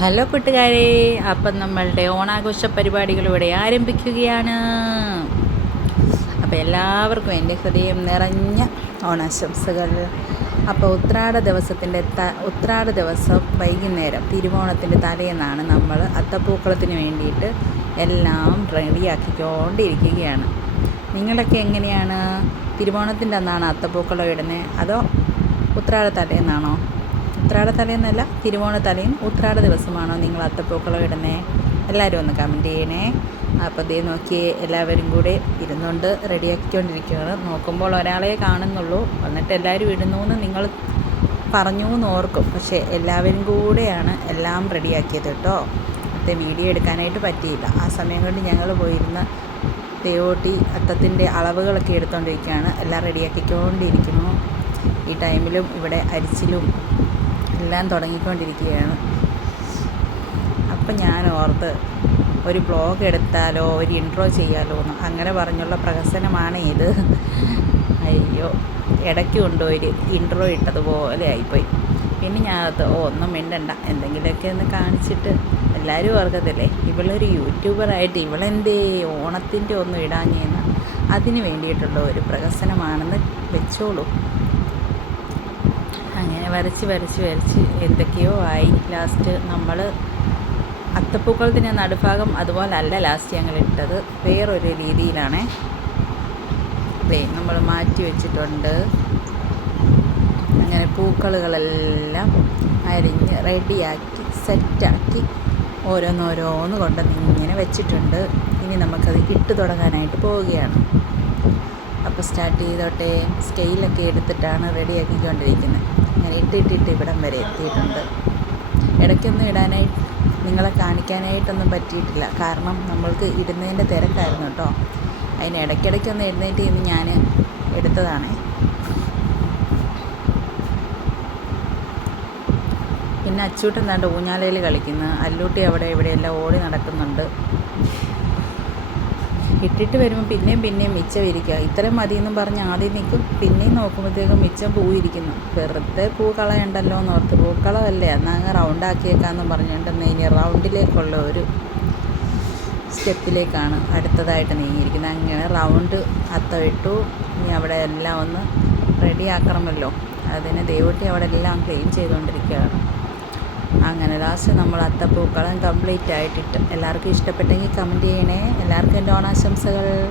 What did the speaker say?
Hello കൂട്ടുകാരെ അപ്പം നമ്മളുടെ ഓണാഘോഷ പരിപാടികൾ ഇവിടെ ആരംഭിക്കുകയാണ്. അപ്പോൾ എല്ലാവർക്കും എന്റെ ഹൃദയം നിറഞ്ഞ ഓണാശംസകൾ. അപ്പോൾ ഉത്രാട ദിവസത്തിന്റെ ത ഉത്രാട ദിവസം വൈകുന്നേരം തിരുവോണത്തിന്റെ തലേന്നാണ് നമ്മൾ അത്തപ്പൂക്കളത്തിന് വേണ്ടിയിട്ട് എല്ലാം റെഡിയാക്കിക്കൊണ്ടിരിക്കുകയാണ്. നിങ്ങളൊക്കെ എങ്ങനെയാണ്? തിരുവോണത്തിന്റെ അന്നാണ് അത്തപ്പൂക്കളം ഇടുന്നത്? അതോ ഉത്രാട തലേന്നാണോ? ഉത്രാട തലേന്നല്ല തിരുവോണ തലയും ഉത്രാട ദിവസമാണോ നിങ്ങൾ അത്തപ്പൂക്കളം ഇടുന്നേ? എല്ലാവരും ഒന്ന് കമന്റ് ചെയ്യണേ. അപ്പോൾ ദേ നോക്കി എല്ലാവരും കൂടി ഇരുന്നുകൊണ്ട് റെഡിയാക്കിക്കൊണ്ടിരിക്കുകയാണ് നോക്കുമ്പോൾ ഒരാളെ കാണുന്നുള്ളൂ. വന്നിട്ട് എല്ലാവരും ഇടുന്നു എന്ന് നിങ്ങൾ പറഞ്ഞു എന്ന് ഓർക്കും. പക്ഷേ എല്ലാവരും കൂടെയാണ് എല്ലാം റെഡിയാക്കിയത് കേട്ടോ. അത്തെ വീഡിയോ എടുക്കാനായിട്ട് പറ്റിയില്ല. ആ സമയം കൊണ്ട് ഞങ്ങൾ പോയിരുന്ന തേവോട്ടി അത്തത്തിന്റെ അളവുകളൊക്കെ എടുത്തുകൊണ്ടിരിക്കുകയാണ് എല്ലാം റെഡിയാക്കിക്കൊണ്ടിരിക്കുന്നു ഈ ടൈമിലും ഇവിടെ അരിച്ചിലും എല്ലാം തുടങ്ങിക്കൊണ്ടിരിക്കുകയാണ്. അപ്പം ഞാൻ ഓർത്ത് ഒരു ബ്ലോഗ് എടുത്താലോ ഒരു ഇൻട്രോ ചെയ്യാലോ എന്ന് അങ്ങനെ പറഞ്ഞുള്ള പ്രഹസനമാണ് ഇത്. അയ്യോ ഇടയ്ക്ക് കൊണ്ടുപോയി ഇൻട്രോ ഇട്ടതുപോലെ ആയിപ്പോയി. പിന്നെ ഞാൻ അത് ഓ ഒന്നും മിണ്ടണ്ട. എന്തെങ്കിലുമൊക്കെ ഒന്ന് കാണിച്ചിട്ട് എല്ലാവരും ഓർക്കത്തില്ലേ? ഇവളൊരു യൂട്യൂബറായിട്ട് ഇവളെന്തേ ഓണത്തിന്റെ ഒന്നും ഇടാഞ്ഞെന്ന്. അതിന് വേണ്ടിയിട്ടുള്ള ഒരു പ്രഹസനമാണെന്ന് വെച്ചോളൂ. അങ്ങനെ വരച്ച് വരച്ച് വരച്ച് എന്തൊക്കെയോ ആയി. ലാസ്റ്റ് നമ്മൾ അത്തപ്പൂക്കളത്തിന്റെ നടുഭാഗം അതുപോലെ അല്ല ലാസ്റ്റ് ഞങ്ങൾ ഇട്ടത്. വേറൊരു രീതിയിലാണേ. ദേ നമ്മൾ മാറ്റി വെച്ചിട്ടുണ്ട്. അങ്ങനെ പൂക്കളുകളെല്ലാം അരിഞ്ഞ് റെഡിയാക്കി സെറ്റാക്കി ഓരോന്നോരോന്ന് കൊണ്ട് ഇങ്ങനെ വെച്ചിട്ടുണ്ട്. ഇനി നമുക്കത് ഇട്ട് തുടങ്ങാനായിട്ട് പോവുകയാണ്. അപ്പോൾ സ്റ്റാർട്ട് ചെയ്തോട്ടെ. സ്കെയിലൊക്കെ എടുത്തിട്ടാണ് റെഡിയാക്കിക്കൊണ്ടിരിക്കുന്നത് അങ്ങനെ ഇട്ടിട്ടിട്ട് ഇവിടം വരെ എത്തിയിട്ടുണ്ട്. ഇടയ്ക്കൊന്നും ഇടാനായിട്ട് നിങ്ങളെ കാണിക്കാനായിട്ടൊന്നും പറ്റിയിട്ടില്ല. കാരണം നമ്മൾക്ക് ഇടുന്നതിന്റെ തിരക്കായിരുന്നു കേട്ടോ. അതിന് ഇടയ്ക്കിടയ്ക്കൊന്ന് എഴുന്നേറ്റ് ഇന്ന് ഞാൻ എടുത്തതാണ്. പിന്നെ അച്ചൂട്ടൻ ഊഞ്ഞാലയിൽ കളിക്കുന്നു. അല്ലൂട്ടി അവിടെ ഇവിടെയെല്ലാം ഓടി നടക്കുന്നുണ്ട്. ഇട്ടിട്ട് വരുമ്പോൾ പിന്നെയും പിന്നെയും മിച്ചം ഇരിക്കുക. ഇത്രയും മതിയെന്നും പറഞ്ഞ് ആദ്യം നിൽക്കും പിന്നെയും നോക്കുമ്പോഴത്തേക്കും മിച്ചം പൂ ഇരിക്കുന്നു വെറുതെ പൂ കളയണ്ടല്ലോ എന്ന് ഓർത്ത് പൂക്കളമല്ലേ എന്നാൽ അങ്ങ് റൗണ്ട് ആക്കിയേക്കാന്നും പറഞ്ഞുകൊണ്ട് ഇനി റൗണ്ടിലേക്കുള്ള ഒരു സ്റ്റെപ്പിലേക്കാണ് അടുത്തതായിട്ട് നീങ്ങിയിരിക്കുന്നത്. അങ്ങനെ റൗണ്ട് അത്തം ഇട്ടു. ഇനി അവിടെ എല്ലാം ഒന്ന് റെഡി ആക്കണമല്ലോ. അതിന് ദൈവട്ടി അവിടെ എല്ലാം ക്ലീൻ ചെയ്തുകൊണ്ടിരിക്കുകയാണ്. അങ്ങനെ ലാസ്റ്റ് നമ്മൾ അത്തപ്പൂക്കളം കംപ്ലീറ്റ് ആയിട്ടിട്ട്. എല്ലാവർക്കും ഇഷ്ടപ്പെട്ടെങ്കിൽ കമന്റ് ചെയ്യണേ. എല്ലാവർക്കും എന്റെ ഓണാശംസകൾ.